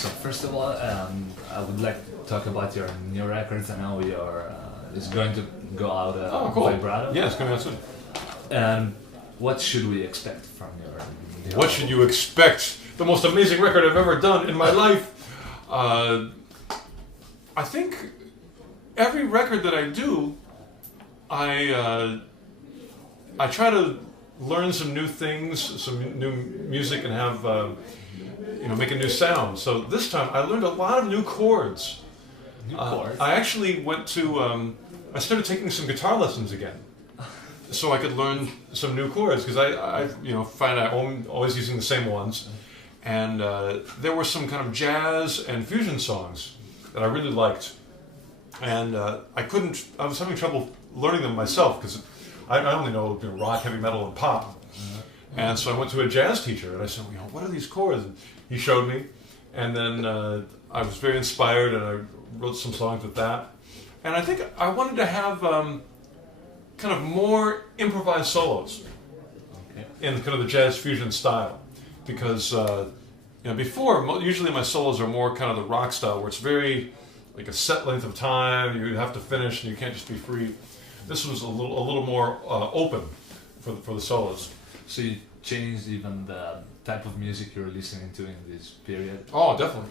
So first of all, I would like to talk about your new records. I know it's going to go out Cool. vibrato. Yeah, it's coming out soon. And what should we expect from your? What should you expect? The most amazing record I've ever done in my life. I think every record that I do, I try to learn some new things, some new music, and have make a new sound. So this time I learned a lot of new chords. I actually went to I started taking some guitar lessons again, so I could learn some new chords because I find I'm always using the same ones, and there were some kind of jazz and fusion songs that I really liked, and I was having trouble learning them myself because I only know rock, heavy metal, and pop. And so I went to a jazz teacher and I said, what are these chords? And he showed me, and then I was very inspired and I wrote some songs with that. And I think I wanted to have kind of more improvised solos in kind of the jazz fusion style, because before usually my solos are more kind of the rock style where it's very like a set length of time. You have to finish and you can't just be free. This was a little more open for the solos. So you changed even the type of music you're listening to in this period? Oh, definitely.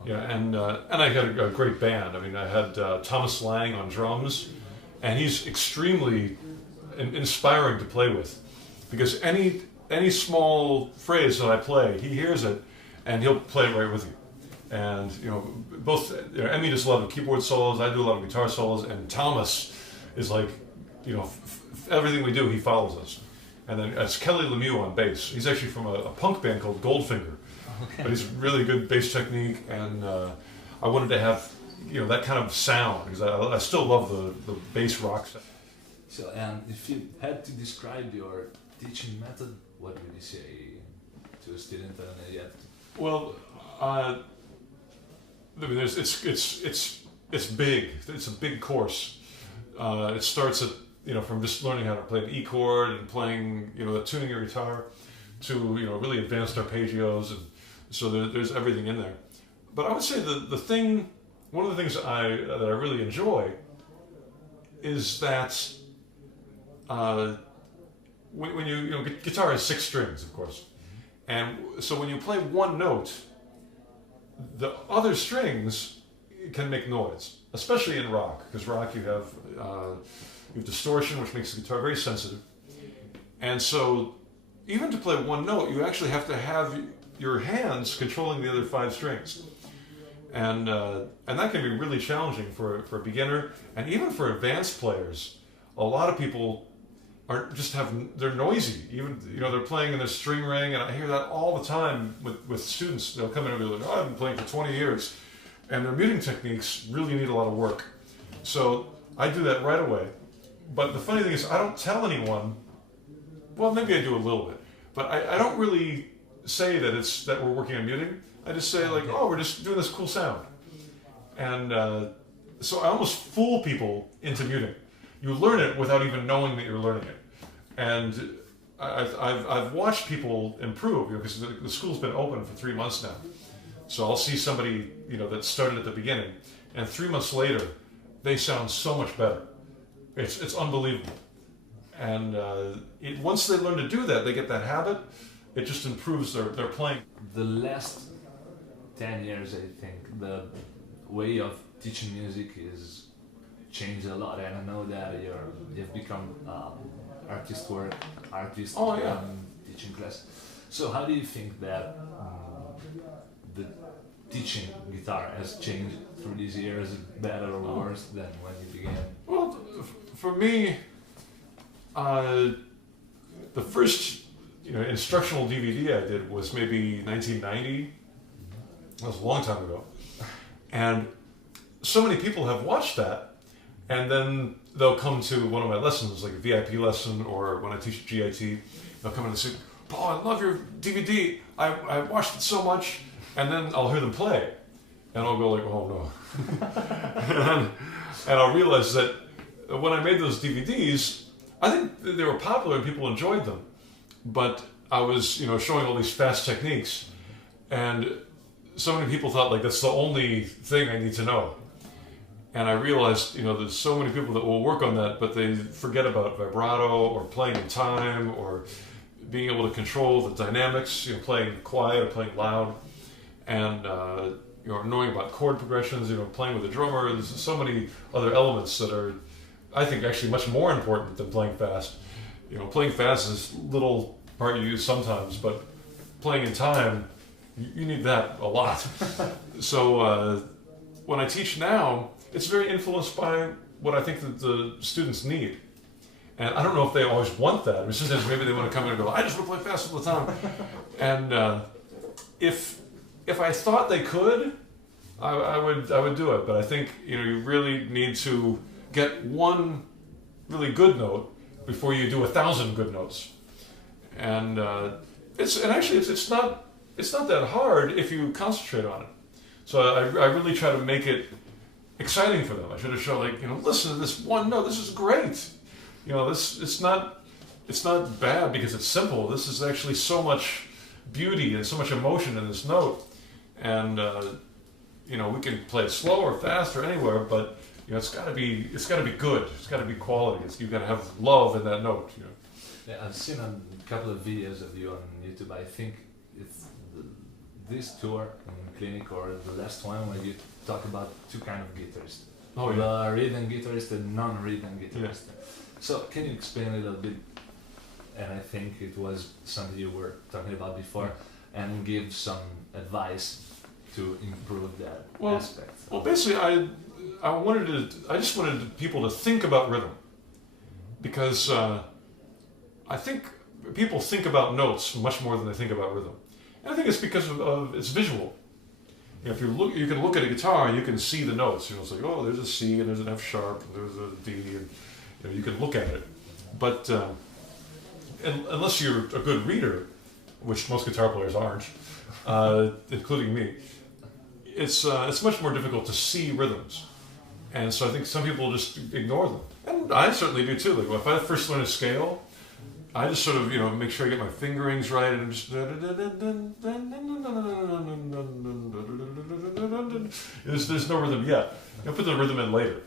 Okay. Yeah, and I had a great band. I mean, I had Thomas Lang on drums, and he's extremely inspiring to play with, because any small phrase that I play, he hears it, and he'll play it right with you. And both Emmy does a lot of keyboard solos, I do a lot of guitar solos, and Thomas is like, everything we do, he follows us. And then it's Kelly Lemieux on bass. He's actually from a punk band called Goldfinger. Okay. But he's really good bass technique, and I wanted to have that kind of sound, because I still love the bass rock sound. So, and if you had to describe your teaching method, what would you say to a student yet? Well, I mean, it's big. It's a big course. It starts at from just learning how to play an E chord and playing tuning your guitar, to really advanced arpeggios, and so there's everything in there. But I would say one of the things that I really enjoy is that when guitar has 6 strings, of course, and so when you play one note, the other strings can make noise, especially in rock, because rock you have distortion, which makes the guitar very sensitive. And so even to play one note, you actually have to have your hands controlling the other 5 strings. And that can be really challenging for a beginner, and even for advanced players. A lot of people they're noisy. Even they're playing in their string ring, and I hear that all the time with students. They'll come in and be like, I've been playing for 20 years. And their muting techniques really need a lot of work. So I do that right away. But the funny thing is, I don't tell anyone. Well, maybe I do a little bit, but I don't really say that we're working on muting. I just say we're just doing this cool sound, and so I almost fool people into muting. You learn it without even knowing that you're learning it, and I've watched people improve, because the school's been open for 3 months now. So I'll see somebody that started at the beginning, and 3 months later, they sound so much better. It's unbelievable, and once they learn to do that, they get that habit. It just improves their playing. The last 10 years, I think, the way of teaching music is changed a lot, and I know that you've become artist. Oh, yeah. Teaching class. So how do you think that the teaching guitar has changed through these years, better or worse than when you began? Well, for me, the first instructional DVD I did was maybe 1990. That was a long time ago. And so many people have watched that, and then they'll come to one of my lessons, like a VIP lesson, or when I teach GIT, they'll come in and say, Paul, I love your DVD. I watched it so much. And then I'll hear them play, and I'll go like, oh no. and I'll realize that when I made those DVDs, I think they were popular and people enjoyed them. But I was, showing all these fast techniques. And so many people thought like that's the only thing I need to know. And I realized, there's so many people that will work on that, but they forget about vibrato or playing in time or being able to control the dynamics, playing quiet or playing loud, and knowing about chord progressions, playing with a drummer. There's so many other elements that are, I think, actually much more important than playing fast. Playing fast is a little part you use sometimes, but playing in time, you need that a lot. So when I teach now, it's very influenced by what I think that the students need. And I don't know if they always want that. I mean, sometimes maybe they want to come in and go, I just want to play fast all the time. And if I thought they could, I would do it. But I think you really need to get one really good note before you do 1,000 good notes. And actually it's not that hard if you concentrate on it. So I really try to make it exciting for them. I should have shown listen to this one note. This is great. It's not bad because it's simple. This is actually so much beauty and so much emotion in this note. And we can play it slow or fast or anywhere, but it's got to be good. It's got to be quality. You've got to have love in that note. Yeah, I've seen a couple of videos of you on YouTube. I think it's this tour in clinic or the last one where you talk about two kind of guitarists. Oh, yeah. The rhythm guitarist and non-rhythm guitarist. Yeah. So can you explain a little bit, and I think it was something you were talking about before, and give some advice to improve that aspect? Well, basically I just wanted people to think about rhythm, because I think people think about notes much more than they think about rhythm. And I think it's because of it's visual. If you can look at a guitar and you can see the notes. It's like, oh, there's a C and there's an F sharp and there's a D, and you can look at it. But unless you're a good reader, which most guitar players aren't, including me, it's much more difficult to see rhythms. And so I think some people just ignore them, and I certainly do too. Like if I first learn a scale, I just sort of make sure I get my fingerings right, and just there's no rhythm yet. I'll put the rhythm in later,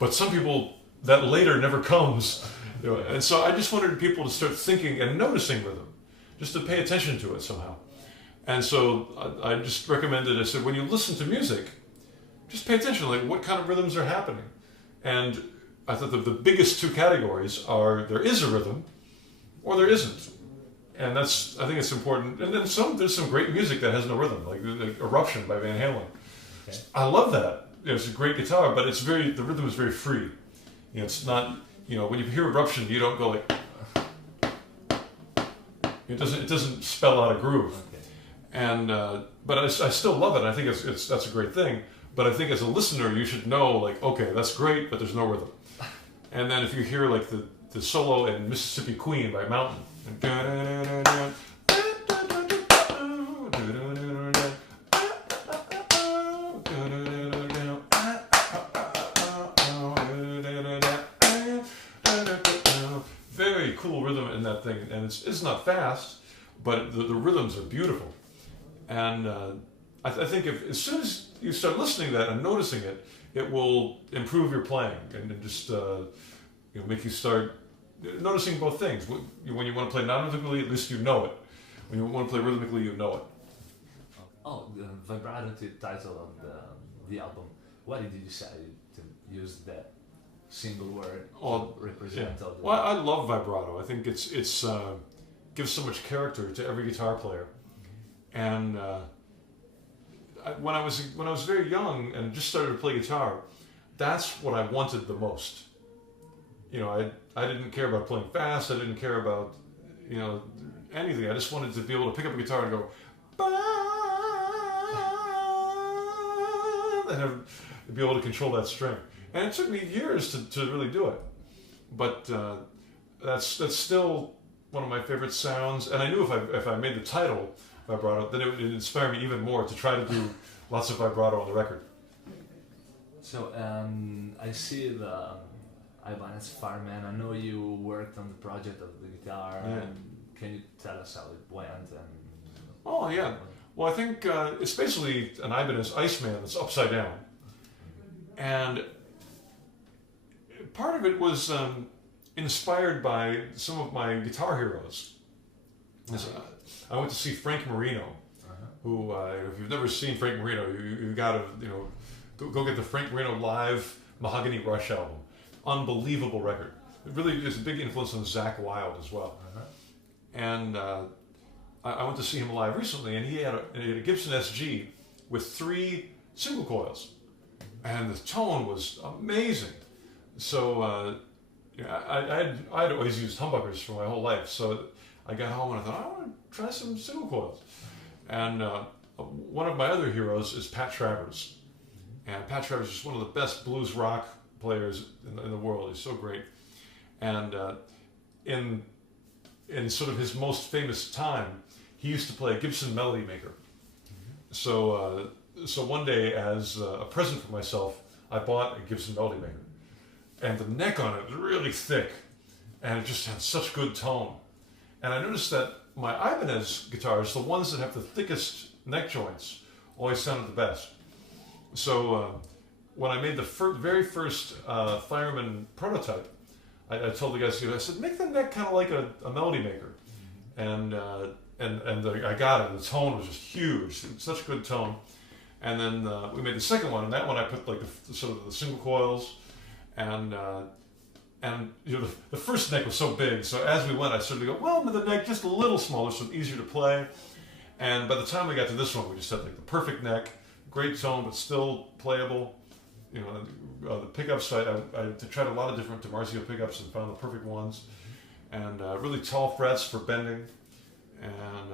but some people that later never comes, and so I just wanted people to start thinking and noticing rhythm, just to pay attention to it somehow. And so I just recommended. I said, when you listen to music, just pay attention, like what kind of rhythms are happening. And I thought that the biggest two categories are there is a rhythm, or there isn't. And I think it's important. And then there's some great music that has no rhythm, like Eruption by Van Halen. Okay. I love that. It's a great guitar, but the rhythm is very free. It's not, when you hear Eruption, you don't go like, it doesn't spell out a groove. Okay. And, but I still love it. I think that's a great thing. But I think as a listener, you should know, like, okay, that's great, but there's no rhythm. And then if you hear like the solo in Mississippi Queen by Mountain. Very cool rhythm in that thing, and it's not fast, but the rhythms are beautiful. And I think as soon as you start listening to that and noticing it, it will improve your playing and just make you start noticing both things. When you want to play non-rhythmically, at least you know it. When you want to play rhythmically, you know it. Oh, the vibrato title of the album. Why did you decide to use that single word to represent all the... Well, I love vibrato. I think it's gives so much character to every guitar player. And when I was very young and just started to play guitar, that's what I wanted the most. I didn't care about playing fast. I didn't care about anything. I just wanted to be able to pick up a guitar and go, and be able to control that string. And it took me years to really do it. But that's still one of my favorite sounds. And I knew if I made the title vibrato, then it would inspire me even more to try to do lots of vibrato on the record. So I see the Ibanez Fireman. I know you worked on the project of the guitar. Yeah. And can you tell us how it went? Oh yeah. Well, I think it's basically an Ibanez Iceman that's upside down. And part of it was inspired by some of my guitar heroes. I went to see Frank Marino, who, if you've never seen Frank Marino, you got to, go get the Frank Marino live Mahogany Rush album. Unbelievable record. It really is a big influence on Zakk Wylde as well. And I went to see him live recently, and he had a Gibson SG with 3 single coils, and the tone was amazing. So I'd always used humbuckers for my whole life, so I got home and I thought, I want to try some single coils. And one of my other heroes is Pat Travers, and Pat Travers is one of the best blues rock players in the world. He's so great, and in sort of his most famous time, he used to play a Gibson Melody Maker. So one day, as a present for myself, I bought a Gibson Melody Maker. And the neck on it was really thick, and it just had such good tone. And I noticed that my Ibanez guitars, the ones that have the thickest neck joints, always sounded the best. So when I made the very first Fireman prototype, I told the guys, I said, make the neck kind of like a Melody Maker. And I got it. The tone was just huge, such good tone. And then we made the second one, and that one I put like the single coils, and the first neck was so big. So as we went, I started to go, well, the neck just a little smaller, so easier to play. And by the time we got to this one, we just had like the perfect neck, great tone, but still playable. The pickups, I tried a lot of different DiMarzio pickups and found the perfect ones, and really tall frets for bending, and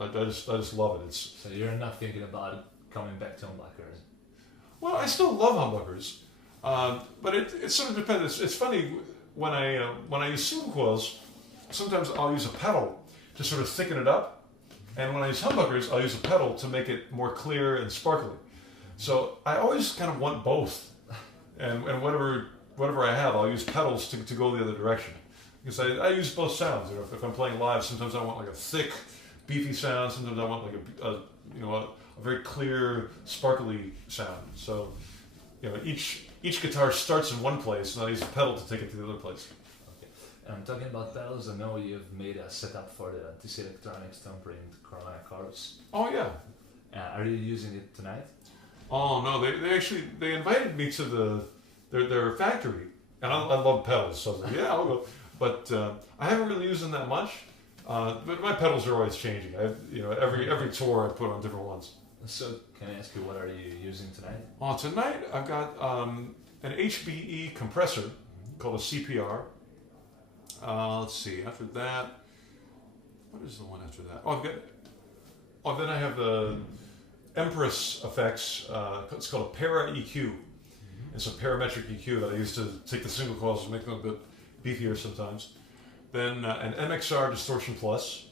I just love it. So you're not thinking about coming back to humbuckers? Well, I still love humbuckers, but it sort of depends. It's funny when I use single coils, sometimes I'll use a pedal to sort of thicken it up, and when I use humbuckers, I'll use a pedal to make it more clear and sparkly. So I always kind of want both, and whatever I have, I'll use pedals to go the other direction, because I use both sounds. If I'm playing live, sometimes I want like a thick, beefy sound. Sometimes I want like a very clear, sparkly sound. So each guitar starts in one place, and I use a pedal to take it to the other place. Okay. And talking about pedals, I know you've made a setup for the TC Electronics Thumbprint Corona Chorus. Oh yeah. Are you using it tonight? Oh no, they invited me to their factory, and I love pedals, so I was like, yeah, I'll go. But I haven't really used them that much. But my pedals are always changing. Every tour I put on different ones. So can I ask you, what are you using tonight? Oh, tonight I've got an HBE compressor called a CPR. Let's see. After that, what is the one after that? Then I have the Empress effects. It's called a Para EQ. It's a parametric EQ that I use to take the single coils and make them a bit beefier sometimes. Then an MXR Distortion Plus,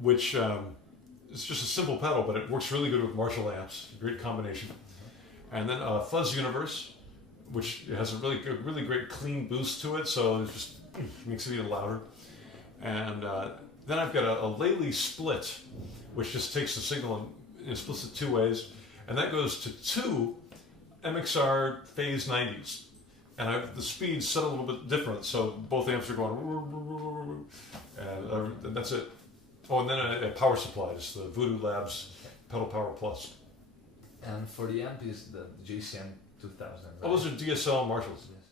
which is just a simple pedal, but it works really good with Marshall amps. Great combination. And then Fuzz Universe, which has a really great clean boost to it, so it just makes it even louder. And then I've got a Lely Split, which just takes the signal and splits it 2 ways, and that goes to 2 MXR Phase 90s. And the speed's set a little bit different, so both amps are going, and that's it. Oh, and then a power supply, just the Voodoo Labs Pedal Power Plus. And for the amp is the JCM 2000. Right? Oh, those are DSL Marshalls. Yes.